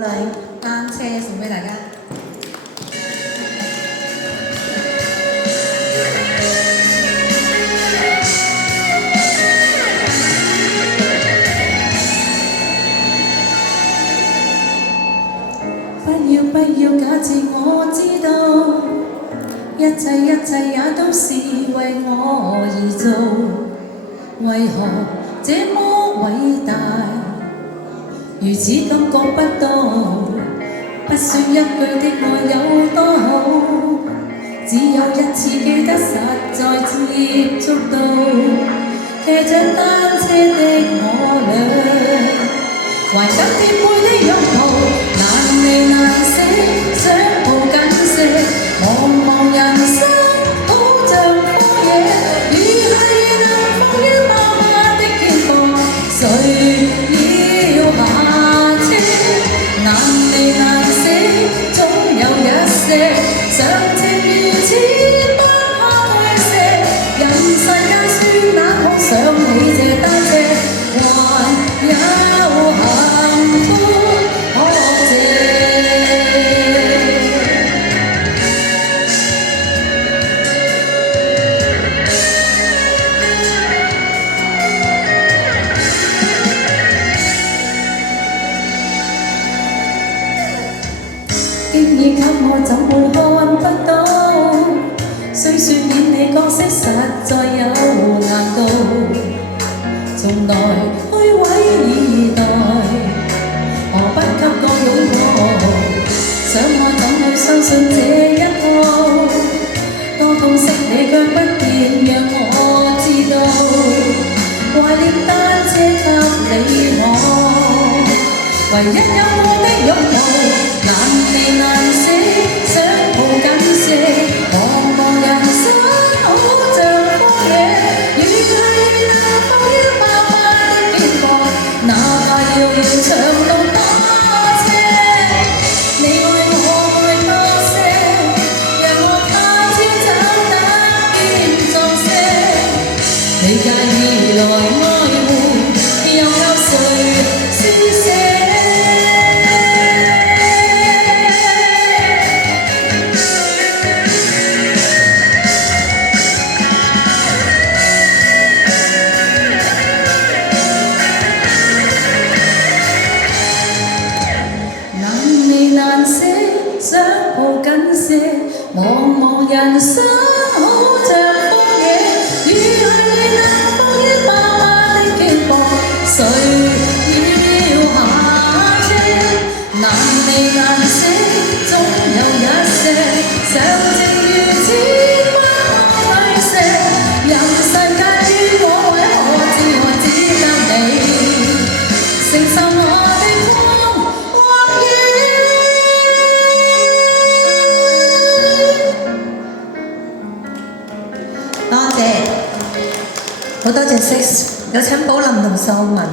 好禮單車送俾大家。不要假設我知道，一切也都是為我而做，為何這麼偉大，如此感覺不到，不說一句的愛有多好，只有一次記得實在接觸到，騎着單車的我倆，懷緊貼背的擁抱，難離難捨，想抱緊些，茫人生好像荒野，如夏夜能放於媽媽的肩膊，誰要下車？難離難捨，總有一些常情如此不可推卸，人世間酸冷空想起這單車，還有幸福可借。經已給我怎會看不到？雖說演你角色實在有難度，從來虛偽以待，何不給個擁抱？想我怎會相信這一套？多痛惜你卻不見讓我知道，懷念單車給你我，唯一有我的擁抱。難離難捨，想抱緊些，茫人生好像荒野，如夏夜能放於媽媽的肩膊，哪怕遙遙長路多車，你愛我愛多些，讓我他朝走得堅壯些，你介意來愛護，又有誰施捨？難捨，想抱緊些，茫人生好像荒野，如夏夜能放於媽媽的肩膊，誰要下車？難離難捨，總有一些常情如此不可推卸，人世間於我為何只得你承受我的風或雨。多謝，好多謝 Six，有請寶林同秀文。